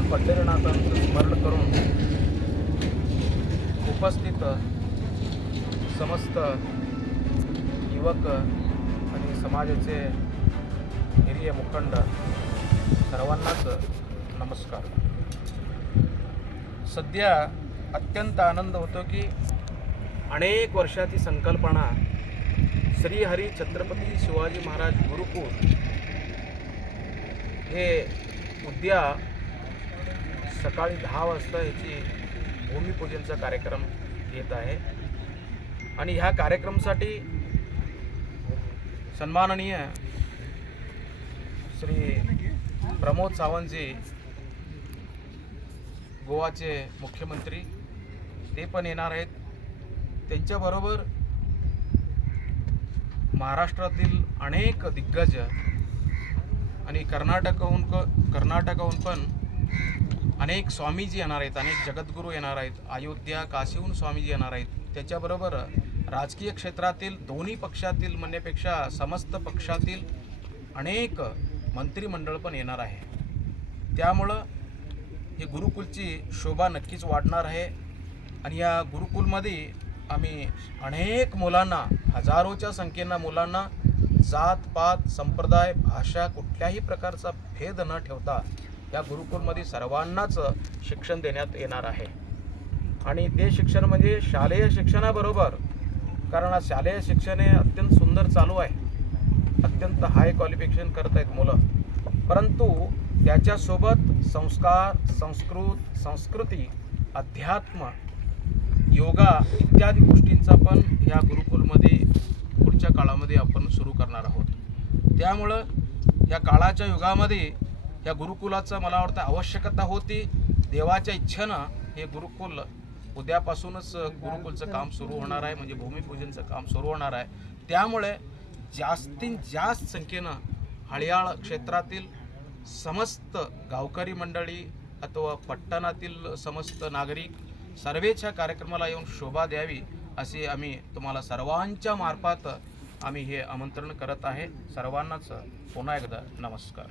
भगवान पंढरीनाथांचं स्मरण करून उपस्थित समस्त युवक आणि समाजाचे हिरिय मुखंड सर्वांनाच नमस्कार। सध्या अत्यंत आनंद होतो की अनेक वर्षाची संकल्पना श्री हरी छत्रपती शिवाजी महाराज गुरुकुल हे उद्या सकाळी 10 वाजता याची भूमिपूजनचा कार्यक्रम येत आहे आणि ह्या कार्यक्रमासाठी सन्माननीय श्री प्रमोद सावंतजी गोवाचे मुख्यमंत्री ते पण येणार आहेत। त्यांच्याबरोबर महाराष्ट्रातील अनेक दिग्गज आणि कर्नाटकाहून पण अनेक स्वामीजी येणार आहेत, अनेक जगद्गुरू येणार आहेत, अयोध्या काशीहून स्वामीजी येणार आहेत। त्याच्याबरोबर राजकीय क्षेत्रातील दोन्ही पक्षातील म्हणण्यापेक्षा समस्त पक्षातील अनेक मंत्रिमंडळ पण येणार आहे। त्यामुळं हे गुरुकुलची शोभा नक्कीच वाढणार आहे आणि या गुरुकुलमध्ये आम्ही अनेक मुलांना, हजारोच्या संख्येनं मुलांना जात पात संप्रदाय भाषा कुठल्याही प्रकारचा भेद न ठेवता या गुरुकुलमध्ये सर्वांनाच शिक्षण देण्यात येणार आहे। आणि ते शिक्षण म्हणजे शालेय शिक्षणाबरोबर, कारण शालेय शिक्षण हे अत्यंत सुंदर चालू आहे, अत्यंत हाय क्वालिफिकेशन करत आहेत मुलं, परंतु त्याच्यासोबत संस्कार, संस्कृती, अध्यात्म, योगा इत्यादी गोष्टींचा पण ह्या गुरुकुलमध्ये पुढच्या काळामध्ये आपण सुरू करणार आहोत। त्यामुळं या काळाच्या युगामध्ये या गुरुकुलाचा मला वाटतं आवश्यकता होती। देवाच्या इच्छेनं हे गुरुकुल उद्यापासूनच गुरुकुलचं काम सुरू होणार आहे, म्हणजे भूमिपूजनचं काम सुरू होणार आहे। त्यामुळे जास्तीत जास्त संख्येनं हळियाळ क्षेत्रातील समस्त गावकरी मंडळी अथवा पट्टणातील समस्त नागरिक सर्वेच्या कार्यक्रमाला येऊन शोभा द्यावी असे आम्ही तुम्हाला सर्वांच्या मार्फत आम्ही हे आमंत्रण करत आहे। सर्वांनाच पुन्हा एकदा नमस्कार।